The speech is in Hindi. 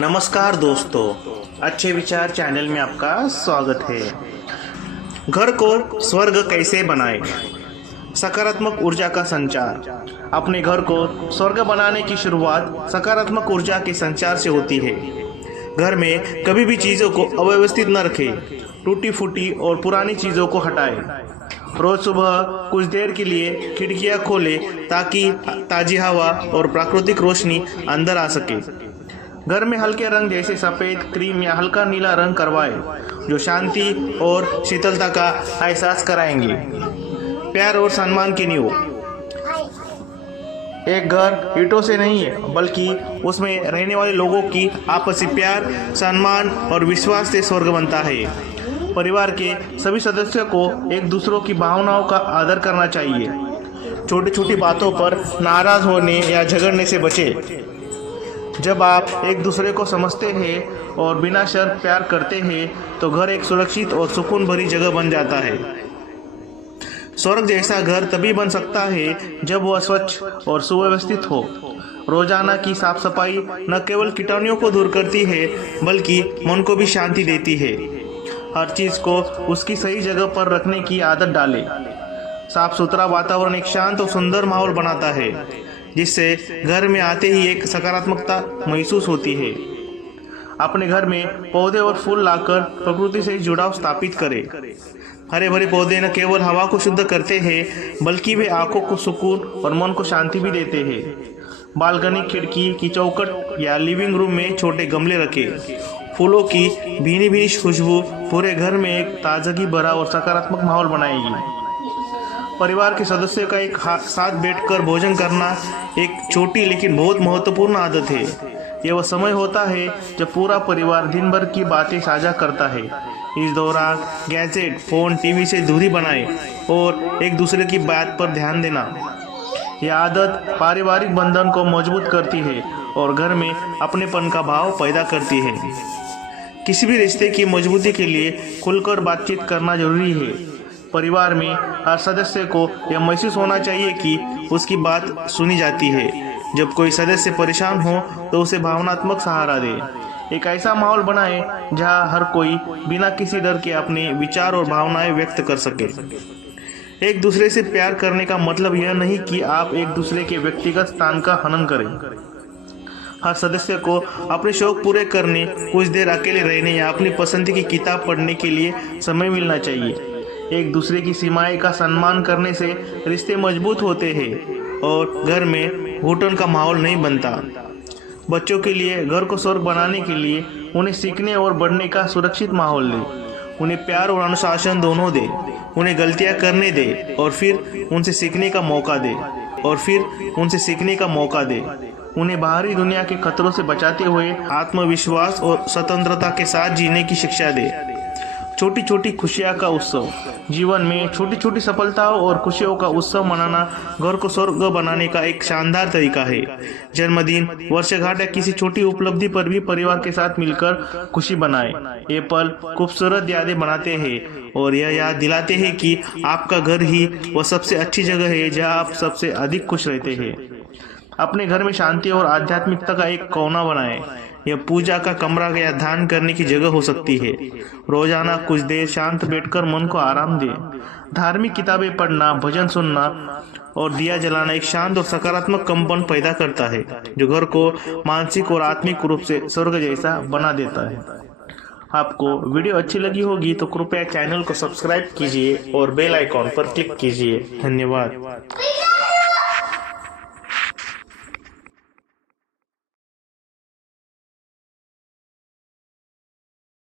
नमस्कार दोस्तों, अच्छे विचार चैनल में आपका स्वागत है। घर को स्वर्ग कैसे बनाएं? सकारात्मक ऊर्जा का संचार। अपने घर को स्वर्ग बनाने की शुरुआत सकारात्मक ऊर्जा के संचार से होती है। घर में कभी भी चीज़ों को अव्यवस्थित न रखें, टूटी फूटी और पुरानी चीज़ों को हटाएं। रोज सुबह कुछ देर के लिए खिड़कियां खोलें ताकि ताज़ी हवा और प्राकृतिक रोशनी अंदर आ सके। घर में हल्के रंग जैसे सफ़ेद, क्रीम या हल्का नीला रंग करवाएं, जो शांति और शीतलता का एहसास कराएंगे। प्यार और सम्मान की नींव। एक घर ईंटों से नहीं है, बल्कि उसमें रहने वाले लोगों की आपसी प्यार, सम्मान और विश्वास से स्वर्ग बनता है। परिवार के सभी सदस्यों को एक दूसरों की भावनाओं का आदर करना चाहिए। छोटी छोटी बातों पर नाराज होने या झगड़ने से बचें। जब आप एक दूसरे को समझते हैं और बिना शर्त प्यार करते हैं, तो घर एक सुरक्षित और सुकून भरी जगह बन जाता है। स्वर्ग जैसा घर तभी बन सकता है जब वह स्वच्छ और सुव्यवस्थित हो। रोजाना की साफ सफाई न केवल कीटाणुओं को दूर करती है, बल्कि मन को भी शांति देती है। हर चीज को उसकी सही जगह पर रखने की आदत डालें। साफ सुथरा वातावरण एक शांत और सुंदर माहौल बनाता है, जिससे घर में आते ही एक सकारात्मकता महसूस होती है। अपने घर में पौधे और फूल लाकर प्रकृति से जुड़ाव स्थापित करें। हरे भरे पौधे न केवल हवा को शुद्ध करते हैं, बल्कि वे आंखों को सुकून और मन को शांति भी देते हैं। बालकनी, खिड़की की चौखट या लिविंग रूम में छोटे गमले रखें। फूलों की भीनी भीनी खुशबू पूरे घर में एक ताजगी भरा और सकारात्मक माहौल बनाएगी। परिवार के सदस्यों का एक साथ बैठकर भोजन करना एक छोटी लेकिन बहुत महत्वपूर्ण आदत है। यह वह समय होता है जब पूरा परिवार दिन भर की बातें साझा करता है। इस दौरान गैजेट, फोन, टीवी से दूरी बनाएं और एक दूसरे की बात पर ध्यान देना। यह आदत पारिवारिक बंधन को मजबूत करती है और घर में अपनेपन का भाव पैदा करती है। किसी भी रिश्ते की मजबूती के लिए खुलकर बातचीत करना जरूरी है। परिवार में हर सदस्य को यह महसूस होना चाहिए कि उसकी बात सुनी जाती है। जब कोई सदस्य परेशान हो तो उसे भावनात्मक सहारा दे। एक ऐसा माहौल बनाएं जहां हर कोई बिना किसी डर के अपने विचार और भावनाएं व्यक्त कर सके। एक दूसरे से प्यार करने का मतलब यह नहीं कि आप एक दूसरे के व्यक्तिगत स्थान का हनन करें। हर सदस्य को अपने शौक पूरे करने, कुछ देर अकेले रहने या अपनी पसंद की किताब पढ़ने के लिए समय मिलना चाहिए। एक दूसरे की सीमाएं का सम्मान करने से रिश्ते मजबूत होते हैं और घर में घुटन का माहौल नहीं बनता। बच्चों के लिए घर को स्वर्ग बनाने के लिए उन्हें सीखने और बढ़ने का सुरक्षित माहौल दें। उन्हें प्यार और अनुशासन दोनों दें। उन्हें गलतियां करने दें और फिर उनसे सीखने का मौका दें। उन्हें बाहरी दुनिया के खतरों से बचाते हुए आत्मविश्वास और स्वतंत्रता के साथ जीने की शिक्षा दें। छोटी छोटी खुशियाँ का उत्सव। जीवन में छोटी छोटी सफलताओं और खुशियों का उत्सव मनाना घर को स्वर्ग बनाने का एक शानदार तरीका है। जन्मदिन, वर्षगांठ या किसी छोटी उपलब्धि पर भी परिवार के साथ मिलकर खुशी बनाएं। ये पल खूबसूरत यादें बनाते हैं और यह याद दिलाते हैं कि आपका घर ही वह सबसे अच्छी जगह है जहाँ आप सबसे अधिक खुश रहते हैं। अपने घर में शांति और आध्यात्मिकता का एक कोना बनाएं। यह पूजा का कमरा या ध्यान करने की जगह हो सकती है। रोजाना कुछ देर शांत बैठकर मन को आराम दें। धार्मिक किताबें पढ़ना, भजन सुनना और दिया जलाना एक शांत और सकारात्मक कंपन पैदा करता है, जो घर को मानसिक और आत्मिक रूप से स्वर्ग जैसा बना देता है। आपको वीडियो अच्छी लगी होगी तो कृपया चैनल को सब्सक्राइब कीजिए और बेल आइकॉन पर क्लिक कीजिए। धन्यवाद।